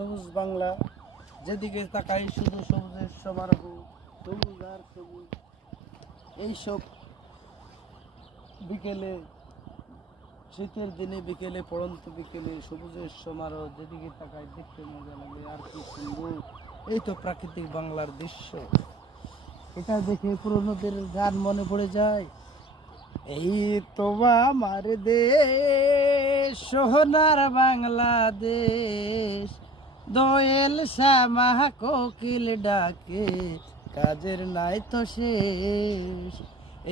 সবুজ বাংলা, যেদিকে তাকাই শুধু সবুজের সমারোহ, সবুজ আর সবুজ। এইসব বিকেলে, শীতের দিনে বিকেলে, পড়ন্ত বিকেলে সবুজের সমারোহ, যেদিকে তাকাই দেখতে মজা লাগে। আর কি সুন্দর! এই তো প্রাকৃতিক বাংলার দৃশ্য। এটা দেখে পুরোনোদের গান মনে পড়ে যায়। এই তো আমার দেশ, সোনার বাংলাদেশ, দোয়েল শ্যামা কোকিল ডাকে, কাজের নাই তো শেষ।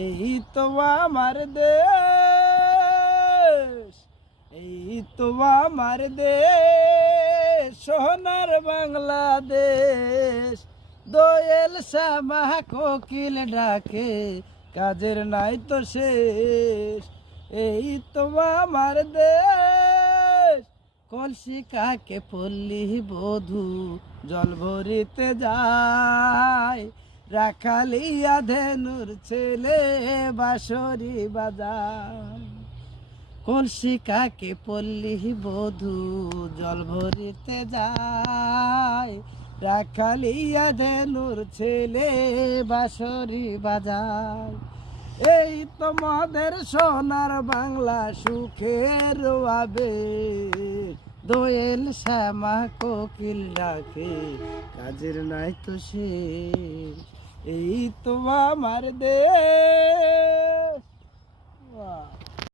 এই তো আমার দেশ, এই তো আমার দেশ, সোনার বাংলাদেশ, দোয়েল শ্যামা কোকিল ডাকে, কাজের নাই তো শেষ। এই তো আমার দেশ, কলসি কাকে পল্লী বধূ জল ভরিতে যায়, রাখালিয়া ধেনুর ছেলে বাঁশরি বাজায়। কলসি কাকে পল্লী বধূ জল ভরিতে যায়, রাখালিয়া ধেনুর ছেলে বাঁশরি বাজায়। এই তোমাদের সোনার বাংলা সুখের আবেশ, দোয়েল শ্যামা কোকিল ডাকে, কাজের নাই তো শেষ। এই তো আমার দেশ।